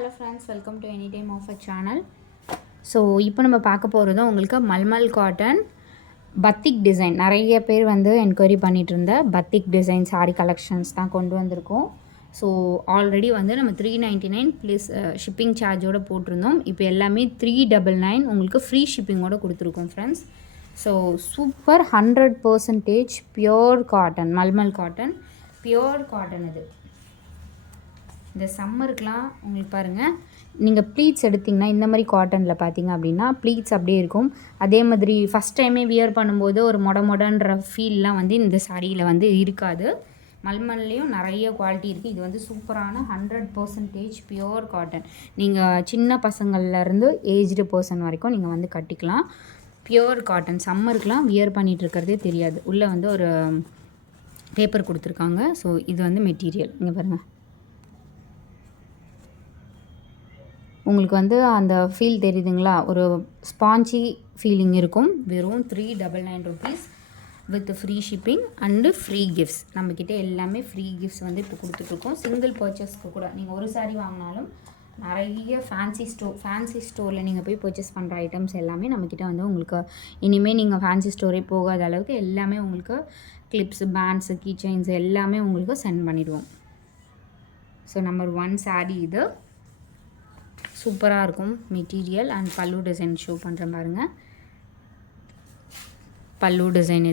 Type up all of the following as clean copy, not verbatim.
hello friends, welcome to Anytime Offer channel. So இப்போ நம்ம பார்க்க போகிறது உங்களுக்கு மல்மல் காட்டன் பத்திக் டிசைன். நிறைய பேர் வந்து என்கொயரி பண்ணிகிட்டு இருந்த பத்திக் டிசைன் சாரீ கலெக்ஷன்ஸ் தான் கொண்டு வந்திருக்கோம். ஸோ ஆல்ரெடி வந்து நம்ம 399 ப்ளஸ் ஷிப்பிங் சார்ஜோடு போட்டிருந்தோம். இப்போ எல்லாமே 399 உங்களுக்கு ஃப்ரீ ஷிப்பிங்கோடு கொடுத்துருக்கோம் friends. So super 100% pure cotton, mulmul cotton, pure cotton. இது இந்த சம்மருக்கெலாம் உங்களுக்கு பாருங்கள், நீங்கள் ப்ளீட்ஸ் எடுத்திங்கன்னா இந்த மாதிரி காட்டனில் பார்த்தீங்க அப்படின்னா ப்ளீட்ஸ் அப்படியே இருக்கும். அதே மாதிரி ஃபஸ்ட் டைமே வியர் பண்ணும்போது ஒரு மொடன்ற ஃபீல்லாம் வந்து இந்த சாரியில் வந்து இருக்காது. மல்மல்லையும் நிறைய குவாலிட்டி இருக்குது. இது வந்து சூப்பரான 100% பியோர் காட்டன். நீங்கள் சின்ன பசங்கள்லேருந்து ஏஜ்டு பர்சன் வரைக்கும் நீங்கள் வந்து கட்டிக்கலாம். பியோர் காட்டன் சம்மருக்கெலாம் வியர் பண்ணிகிட்டு இருக்கிறதே தெரியாது. உள்ளே வந்து ஒரு பேப்பர் கொடுத்துருக்காங்க. ஸோ இது வந்து மெட்டீரியல் இங்கே பாருங்கள். உங்களுக்கு வந்து அந்த ஃபீல் தெரியுதுங்களா? ஒரு ஸ்பாஞ்சி ஃபீலிங் இருக்கும். வெறும் 399 rupees with free shipping and free gifts. நம்மக்கிட்ட எல்லாமே ஃப்ரீ கிஃப்ட்ஸ் வந்து இப்போ கொடுத்துட்ருக்கோம். சிங்கிள் பர்ச்சேஸ்க்கு கூட நீங்கள் ஒரு சாரீ வாங்கினாலும் நிறைய ஃபேன்சி ஸ்டோரில் நீங்கள் போய் பர்ச்சேஸ் பண்ணுற ஐட்டம்ஸ் எல்லாமே நம்மக்கிட்ட வந்து உங்களுக்கு இனிமேல் நீங்கள் ஃபேன்சி ஸ்டோரே போகாத அளவுக்கு எல்லாமே உங்களுக்கு கிளிப்ஸு, பேண்ட்ஸு, கீ செயின்ஸ் எல்லாமே உங்களுக்கு சென்ட் பண்ணிவிடுவோம். ஸோ நம்பர் 1 சாரீ இது சூப்பராக இருக்கும் மெட்டீரியல். அண்ட் பல்லு டிசைன் ஷோ பண்ணுறேன் பாருங்கள். பல்லு டிசைன்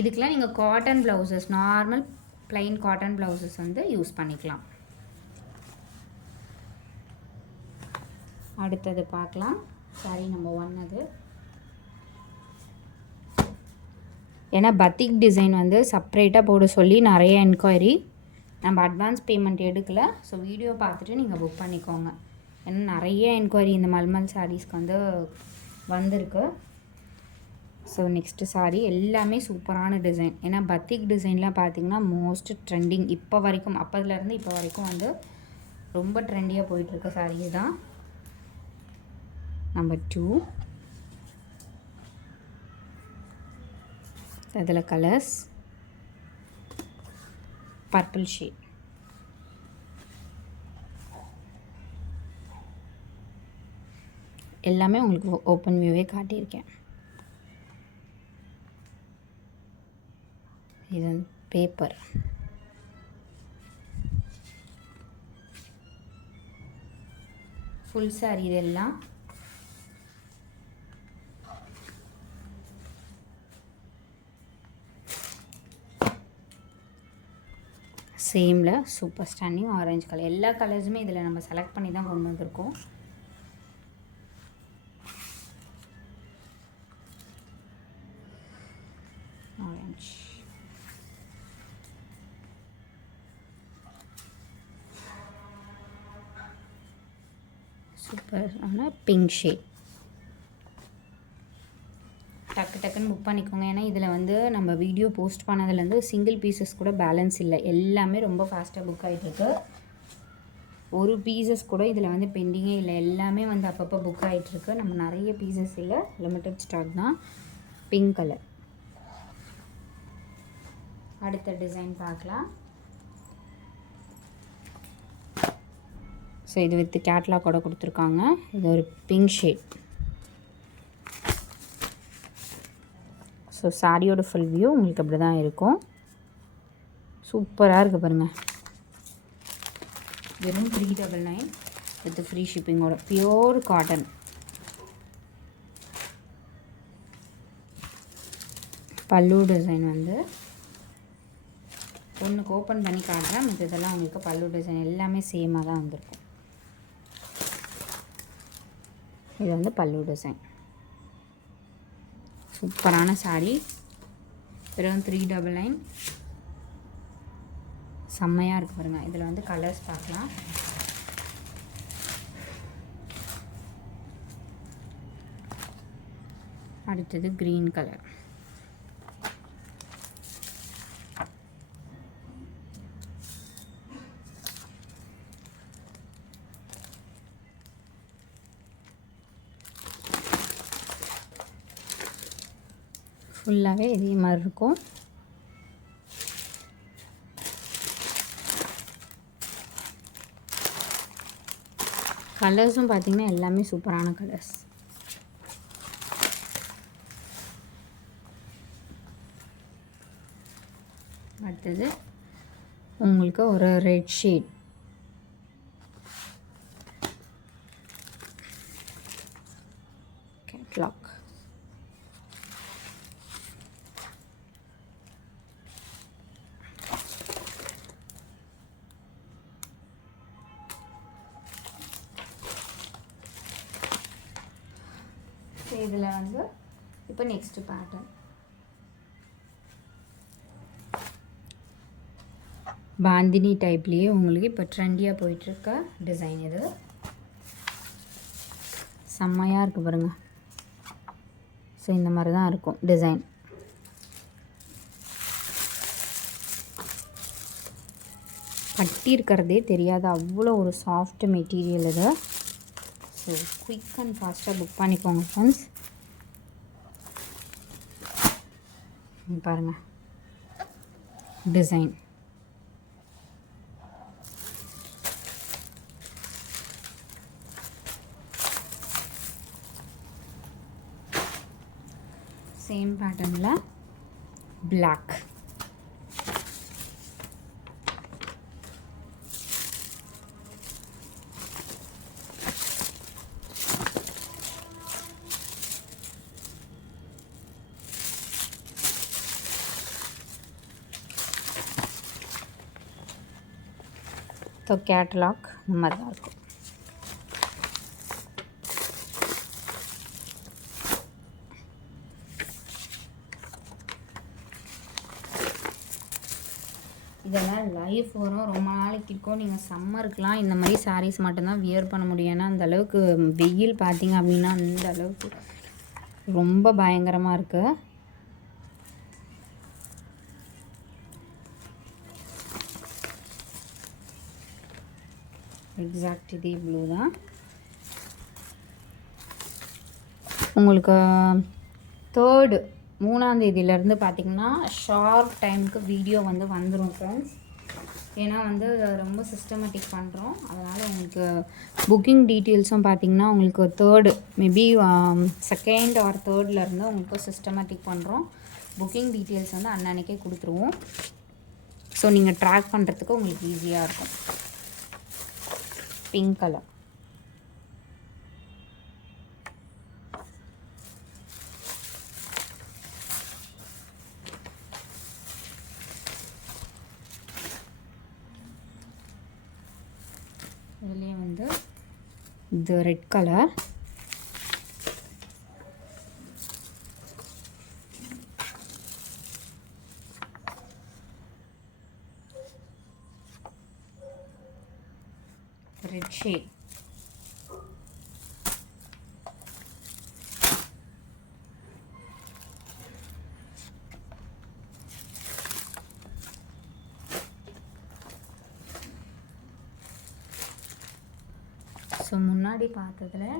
இதுக்கெலாம் நீங்கள் cotton blouses, normal plain cotton blouses வந்து யூஸ் பண்ணிக்கலாம். அடுத்தது பார்க்கலாம். சாரி நம்பர் 1 அது. ஏன்னா பத்திக் டிசைன் வந்து செப்ரேட்டாக போட சொல்லி நிறைய என்கொயரி. நம்ம அட்வான்ஸ் பேமெண்ட் எடுக்கலை. ஸோ வீடியோ பார்த்துட்டு நீங்கள் புக் பண்ணிக்கோங்க. ஏன்னா நிறைய என்கொயரி இந்த மல்மல் சாரீஸ்க்கு வந்து வந்திருக்கு. ஸோ நெக்ஸ்ட்டு சாரீ எல்லாமே சூப்பரான டிசைன். ஏன்னா பத்திக் டிசைன்லாம் பார்த்திங்கன்னா மோஸ்ட் ட்ரெண்டிங். இப்போ வரைக்கும், அப்போதுலேருந்து இப்போ வரைக்கும் வந்து ரொம்ப ட்ரெண்டியாக போயிட்டுருக்க சாரீ தான். நம்பர் 2 அதில் கலர்ஸ் பர்பிள் ஷேட். எல்லாமே உங்களுக்கு ஓப்பன் வியூவே காட்டியிருக்கேன். இது பேப்பர். ஃபுல் சாரி இதெல்லாம். சேமில் சூப்பர் ஸ்டாண்டிங் ஆரஞ்சு கலர். எல்லா கலர்ஸுமே இதில் நம்ம செலக்ட் பண்ணி தான் கொண்டு வந்திருக்கோம். ஆரஞ்சு, சூப்பரான பிங்க் ஷேட். டக்குன்னு புக் பண்ணிக்கோங்க. ஏன்னா இதில் வந்து நம்ம வீடியோ போஸ்ட் பண்ணதுலேருந்து சிங்கிள் பீசஸ் கூட பேலன்ஸ் இல்லை. எல்லாமே ரொம்ப ஃபாஸ்ட்டாக புக் ஆகிட்டுருக்கு. ஒரு பீசஸ் கூட இதில் வந்து பெண்டிங்கே இல்லை. எல்லாமே வந்து அப்பப்போ புக் ஆகிட்டுருக்கு. நம்ம நிறைய பீசஸ் இல்லை, லிமிட்டட் ஸ்டாக் தான். Pink colour. அடுத்த டிசைன் பார்க்கலாம். ஸோ இது வித் கேட்லாக் கூட கொடுத்துருக்காங்க. இது ஒரு பிங்க் ஷேட். ஸோ சாரியோட ஃபுல் வியூ உங்களுக்கு அப்படி தான் இருக்கும். சூப்பராக இருக்குது பாருங்கள். வெறும் 399 வித் ஃப்ரீ ஷிப்பிங்கோட பியோர் காட்டன். பல்லு டிசைன் வந்து ஒன்றுக்கு ஓப்பன் பண்ணி காட்டுறேன். மற்ற இதெல்லாம் உங்களுக்கு பல்லு டிசைன் எல்லாமே சேமாக தான் வந்திருக்கும். இது வந்து பல்லு டிசைன். சூப்பரான சாரீ. வெறும் 399. செம்மையாக இருக்குது பாருங்கள். இதில் வந்து கலர்ஸ் பார்க்கலாம். அடுத்தது க்ரீன் கலர். ஃபுல்லாகவே இதே மாதிரி இருக்கும். கலர்ஸும் பார்த்திங்கன்னா எல்லாமே சூப்பரான கலர்ஸ். அடுத்தது உங்களுக்கு ஒரு ரெட் ஷேட். கேட்லாக். இதில் வந்து இப்போ நெக்ஸ்ட் பேட்டர்ன் பாந்தினி டைப்லேயே உங்களுக்கு இப்போ ட்ரெண்டியாக போயிட்டுருக்க டிசைன். இது செம்மையாக இருக்குது பாருங்கள். ஸோ இந்த மாதிரி தான் இருக்கும் டிசைன். கட்டி இருக்கிறதே தெரியாது, அவ்வளோ ஒரு சாஃப்ட் மெட்டீரியல் இது. ஸோ குயிக் அண்ட் ஃபாஸ்ட்டாக புக் பண்ணிக்கோங்க ஃப்ரெண்ட்ஸ். பாருங்கள் டிசைன். சேம் பேட்டர்னில் பிளாக். ஸோ கேட்டலாக் இந்த மாதிரி தான் இருக்கும். இதெல்லாம் லைஃப் வரும், ரொம்ப நாளைக்கு இருக்கும். நீங்கள் சம்மருக்குலாம் இந்த மாதிரி சாரீஸ் மட்டும்தான் வியர் பண்ண முடியும். ஏன்னா அந்த அளவுக்கு வெயில் பார்த்தீங்க அப்படின்னா அந்த அளவுக்கு ரொம்ப பயங்கரமாக இருக்குது. எக்ஸாக்ட் இதே ப்ளூ தான். உங்களுக்கு 3rd 3ஆம் தேதியிலேருந்து பார்த்திங்கன்னா ஷார்ப் டைமுக்கு வீடியோ வந்து வந்துடும் ஃப்ரெண்ட்ஸ். ஏன்னா வந்து ரொம்ப சிஸ்டமேட்டிக் பண்ணுறோம். அதனால் உங்களுக்கு புக்கிங் டீட்டெயில்ஸும் பார்த்திங்கன்னா உங்களுக்கு 3rd மேபி 2nd or 3rdலேருந்து உங்களுக்கு சிஸ்டமேட்டிக் பண்ணுறோம். புக்கிங் டீட்டெயில்ஸ் வந்து அன்னன்னைக்கே கொடுத்துருவோம். ஸோ நீங்கள் ட்ராக் பண்ணுறதுக்கு உங்களுக்கு ஈஸியாக இருக்கும். Pink colour. இதுலேயே வந்து இது red colour. Red shade. So முன்னாடி பார்த்ததில்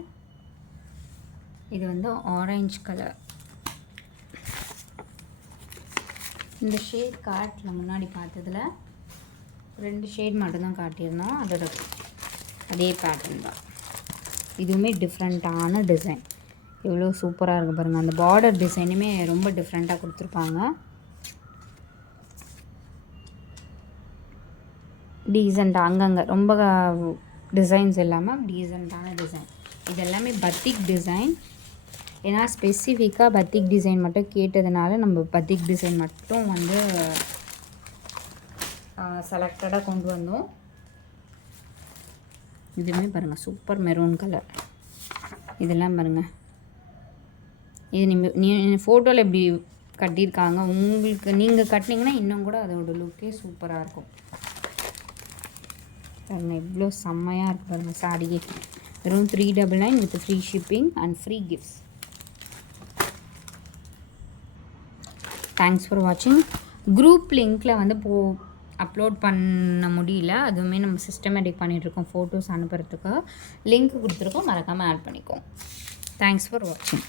இது வந்து ஆரஞ்சு கலர். இந்த ஷேட் காட்டில் முன்னாடி பார்த்ததில் 2 ஷேட் மட்டும்தான் காட்டியிருந்தோம். அதோட அதே பேட்டர்ன் தான். இதுவுமே டிஃப்ரெண்ட்டான டிசைன். எவ்வளோ சூப்பராக இருக்குது பாருங்கள். அந்த பார்டர் டிசைனுமே ரொம்ப டிஃப்ரெண்ட்டாக கொடுத்துருப்பாங்க. டீசெண்டாக அங்கங்கே ரொம்ப டிசைன்ஸ் இல்லாமல் டீசெண்டான டிசைன். இது எல்லாமே பத்திக் டிசைன். ஏன்னா ஸ்பெசிஃபிக்காக பத்திக் டிசைன் மட்டும் கேட்டதுனால நம்ம பத்திக் டிசைன் மட்டும் வந்து செலக்டடாக கொண்டு வந்தோம். இதுவுமே பாருங்கள் சூப்பர் மெரூன் கலர். இதெல்லாம் பாருங்கள். இது நீங்கள் ஃபோட்டோவில் எப்படி கட்டியிருக்காங்க, உங்களுக்கு நீங்கள் கட்டினீங்கன்னா இன்னும் கூட அதோட லுக்கே சூப்பராக இருக்கும். பாருங்கள் இவ்வளோ செம்மையாக இருக்குது பாருங்கள் சாரியே. வெறும் 399 with free shipping and free gifts. Thanks for வாட்சிங். குரூப் லிங்க்கில் வந்து அப்லோட் பண்ண முடியல. அதுவுமே நம்ம சிஸ்டமேட்டிக் பண்ணிகிட்ருக்கோம். ஃபோட்டோஸ் அனுப்புறதுக்கு லிங்க் கொடுத்துருக்கோம், மறக்காமல் ஆட் பண்ணிக்கோங்க. தேங்க்ஸ் ஃபார் வாட்சிங்.